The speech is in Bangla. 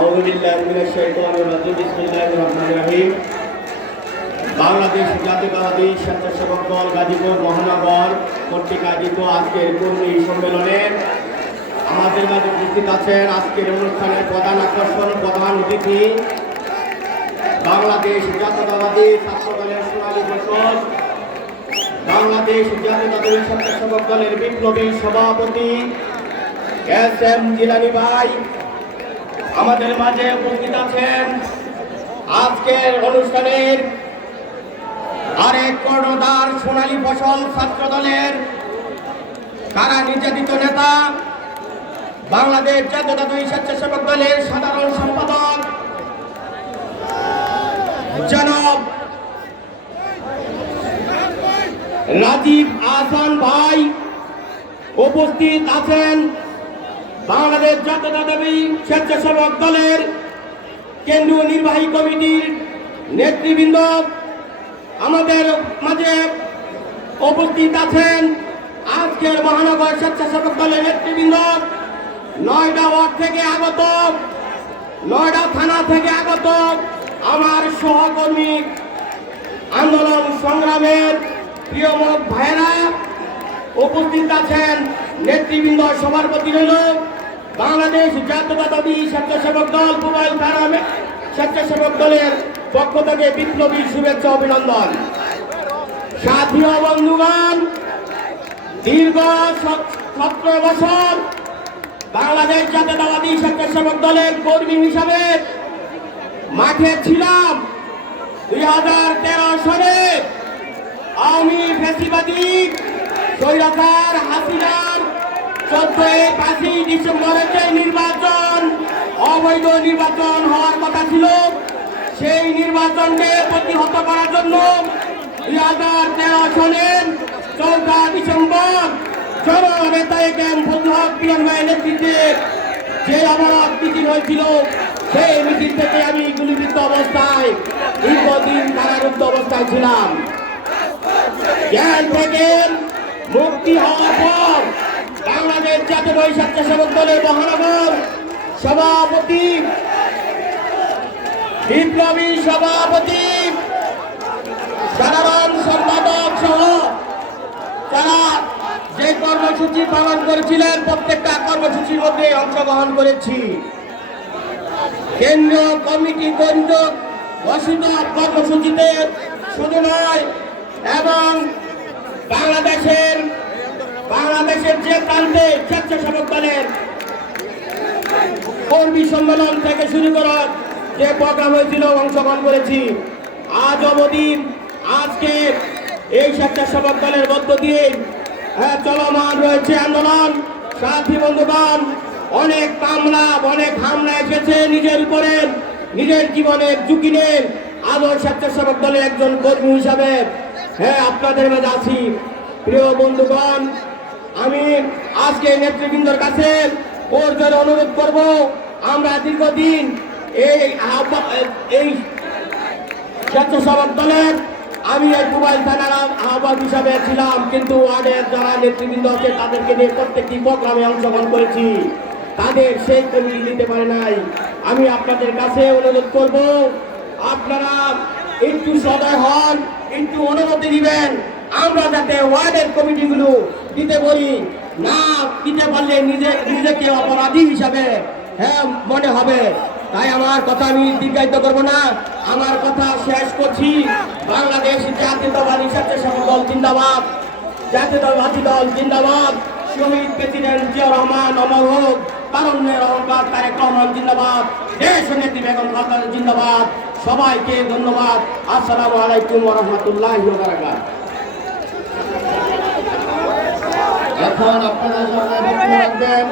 أعوذ بالله من الشيطان الرجيم بسم الله الرحمن الرحيم বাংলাদেশ জাতীয়তাবাদী স্বেচ্ছাসেবক দল গাজীপুর মহানগর কর্তৃক আয়োজিত আজকের কর্মী সম্মেলনে আমাদের মাঝে উপস্থিত আছেন আজকের অনুষ্ঠানের প্রধান আকর্ষণ প্রধান অতিথি বাংলাদেশ জাতীয়তাবাদী ছাত্র দলের সোনালী ঘোষক বাংলাদেশ জাতীয়তাবাদী স্বেচ্ছাসেবক দলের বিপ্লবী সভাপতি এস এম জিলানি ভাই আমাদের মাঝে উপস্থিত আছেন আজকের অনুষ্ঠানের আরেক কর্ণধার সোনালী ফসল ছাত্র দলের কারা নির্যাতিত নেতা, বাংলাদেশ জাতীয়তাবাদী স্বেচ্ছাসেবক দলের সাধারণ সম্পাদক, জনাব রাজীব আহসান ভাই উপস্থিত আছেন। বাংলাদেশ জাতীয়তাবাদী স্বেচ্ছাসেবক দলের কেন্দ্রীয় নির্বাহী কমিটির নেতৃবৃন্দ আমাদের মাঝে উপস্থিত আছেন আজকের মহানগর স্বেচ্ছাসেবক দলের নেতৃবৃন্দ। নয়টা ওয়ার্ড থেকে আগত নয়টা থানা থেকে আগত আমার সহকর্মী আন্দোলন সংগ্রামের প্রিয় মত ভাইয়েরা উপস্থিত আছেন। নেতৃবৃন্দ সবার প্রতি রইল। বাংলাদেশ জাতীয়তাবাদী স্বেচ্ছাসেবক দল মোবাইল ফার্মে স্বেচ্ছাসেবক দলের পক্ষ থেকে বিপ্লবী শুভেচ্ছা অভিনন্দন। সাথী বন্ধুগণ, দীর্ঘ সতেরো বছর বাংলাদেশ জাতীয়তাবাদী স্বেচ্ছাসেবক দলের কর্মী হিসাবে মাঠে ছিলাম। দুই হাজার তেরো সালে আওয়ামী ফেসিবাদী স্বৈরাচার হাসিনার চোদ্দই পাঁচই ডিসেম্বরের যে নির্বাচন, অবৈধ নির্বাচন হওয়ার কথা ছিল। সেই নির্বাচনকে প্রতিহত করার জন্য দুই হাজার তেরো সালের চৌঠা ডিসেম্বর জননেতা ফজলহক পিয়ন ভাইয়ের নেতৃত্বে যে অবরোধ মিছিল হয়েছিল, সেই মিছিল থেকে আমি গুলিবিদ্ধ অবস্থায় দীর্ঘদিন কারারুদ্ধ অবস্থায় ছিলাম। জেল থেকে মুক্তি হওয়ার পর জাতীয় স্বেচ্ছাসেবক দলের মহানগর সভাপতি, বিপ্লবী সভাপতি, সাধারণ সম্পাদক সহ তারা যে কর্মসূচি পালন করেছিলেন, প্রত্যেকটা কর্মসূচির মধ্যে অংশগ্রহণ করেছি। কেন্দ্রীয় কমিটি কর্তৃক ঘোষিত কর্মসূচিতে শুধু নয়, এবং বাংলাদেশের বাংলাদেশের যে প্রান্তে স্বেচ্ছাসেবক দলের কর্মী সম্মেলন থেকে শুরু করার যে প্রোগ্রাম হয়েছিল অংশগ্রহণ করেছি আজ অবধি আজকে এই স্বেচ্ছাসেবক দলের মধ্য দিয়ে হ্যাঁ, চলমান রয়েছে আন্দোলন। সাথী বন্ধুগণ অনেক মামলা অনেক হামলা এসেছে নিজের উপরে নিজের জীবনের ঝুঁকি নিয়ে। আদর স্বেচ্ছাসেবক দলের একজন কর্মী হিসাবে হ্যাঁ আপনাদের মাঝে আছি। প্রিয় বন্ধুগণ আমি আজকে নেতৃবৃন্দর কাছে ওর জন্য অনুরোধ করব, আমরা দীর্ঘদিন এই এই স্বেচ্ছাসেবক দলের, আমি এই মোবাইল থানার আহ্বায়ক হিসাবে ছিলাম, কিন্তু ওয়ার্ডের যারা নেতৃবৃন্দ আছে, তাদেরকে নিয়ে প্রত্যেকটি প্রোগ্রামে অংশগ্রহণ করেছি। তাদের সেই কমিটি দিতে পারে নাই। আমি আপনাদের কাছে অনুরোধ করব, আপনারা একটু সদয় হন, একটু অনুমতি দিবেন। আমরা যাতে ওয়ার্ডের কমিটিগুলো দিতে বলি না দিতে পারলে নিজে, নিজেকে অপরাধী হিসাবে হ্যাঁ মনে হবে। তাই আমার কথা আমি দীর্ঘায়িত করব না। আমার কথা শেষ করছি। বাংলাদেশ জাতীয়তাবাদী স্বেচ্ছাসেবক দল জিন্দাবাদ। জাতীয়তাবাদী দল জিন্দাবাদ। শহীদ প্রেসিডেন্ট জিয়া রহমান অমর হোক। তারুণ্যের অহংকার তারেক রহমান জিন্দাবাদ। দেশ নেত্রী বেগম জিন্দাবাদ। সবাইকে ধন্যবাদ। আসসালামু আলাইকুম রহমতুল্লাহ এখন আপনারা সবাই বক্তব্য রাখবেন